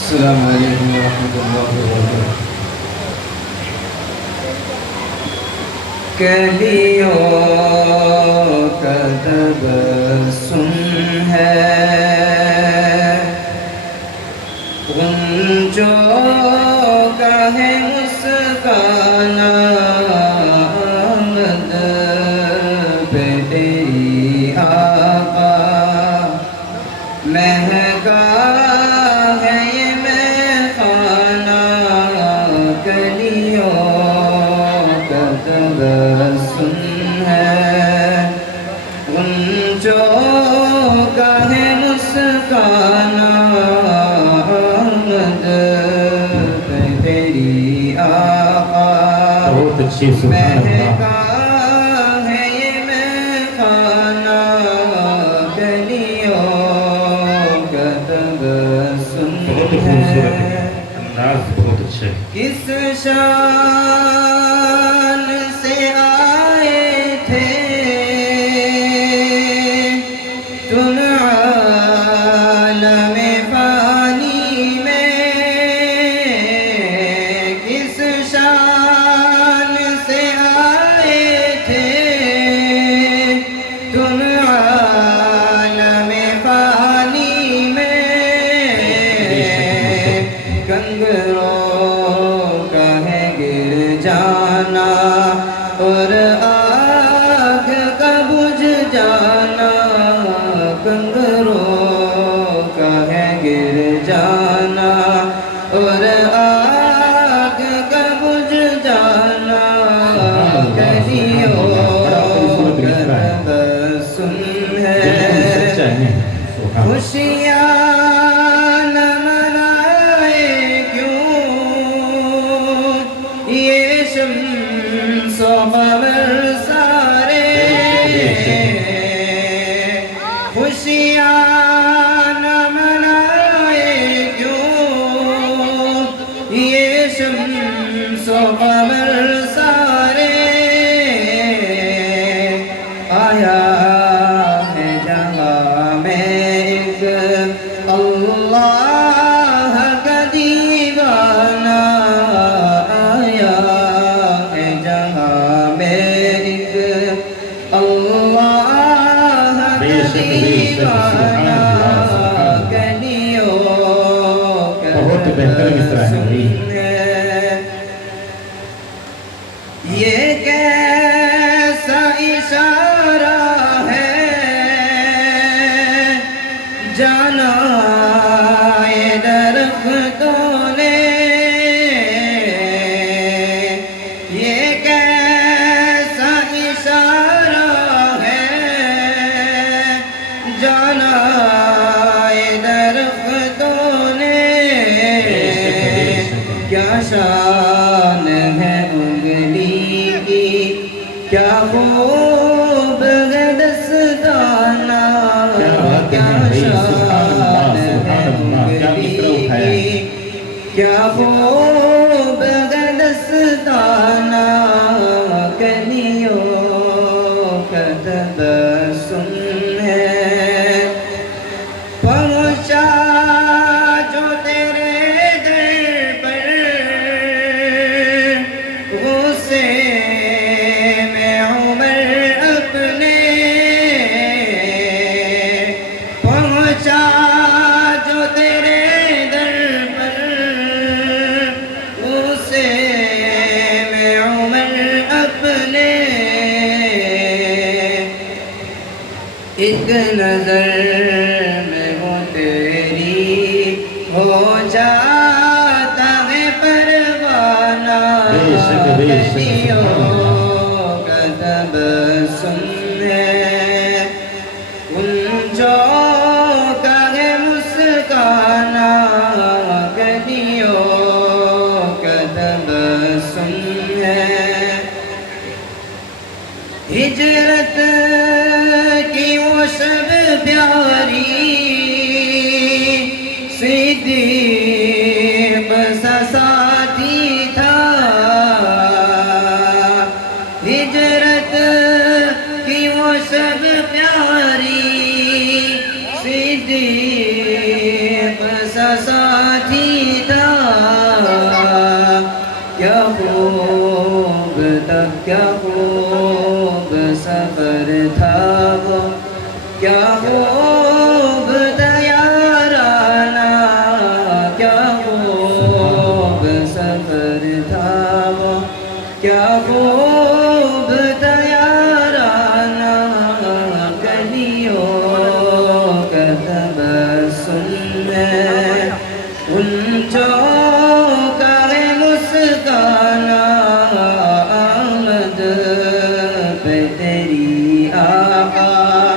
السلام علیکم ورحمۃ اللہ وبرکاتہ۔ کلیوں کا تبسم ہے، غنچوں کا ہے مسکان، آمد پہ تیری آقا مہکا ہے یہ میخانہ، کلیوں کا تبسم ہے، غنچوں کا ہے مسکان، آمد پہ تیری آقا بہت اچھی، سبحان اللہ۔ مہکا ہے یہ میخانہ، کلیوں کا تبسم بہت خوبصورت ہے، انداز بہت اچھا ہے۔ کس شان سے آئے تھے تم عالم فانی میں، کس شان سے آئے تھے تم عالم فانی میں، کنگروں کا ہے گر جانا اور آگ کا بجھ جانا، کنگروں کا ہے گر جانا اور آگ کا بجھ جانا، کلیوں کا تبسم ہے، خوشیاں نہ منائے کیوں یہ شمس و قمر سارے، خوشیاں نہ منائے کیوں یہ شمس و قمر سارے، آیا ہے جہاں میں ایک اللہ کا دیوانہ، آیا ہے جہاں میں ایک اللہ کا دیوانہ، کلیوں کا بہت بہتر مصرع ہے بھائی۔ تبسم ہے، یہ کیسا اشارہ ہے جانا یہ درختوں نے، یہ کیسا اشارہ ہے جانا یہ درختوں نے، کیا شان ہے انگلی کی، کیا خوب ہے دستانہ، کیا شان ہے انگلی کی، کیا خوب ہے دستانہ، کلیوں کا تبسم ہے، پہنچا جو تیرے در پر غصے میں عمر اپنے، پہنچا جو تیرے در پر غصے میں عمر اپنے، ایک نظر میں وہ تیری ہو جاتا ہے پروانہ، کلیوں کا تبسم ہے، غنچوں کا ہے مسکانہ، کلیوں کا تبسم ہے، ہجرت کی وہ شب پیاری صدیق سا ساتھی تھا، ہجرت کی وہ شب پیاری صدیق سا ساتھی کیا خوب سفر تھا وہ کیا خوب تیارانہ کیا خوب سفر تھا وہ کیا خوب تیارانہ کلیوں کا تبسم ہے ان چوکا ہے مسکانہ آمد پہ تیری آقا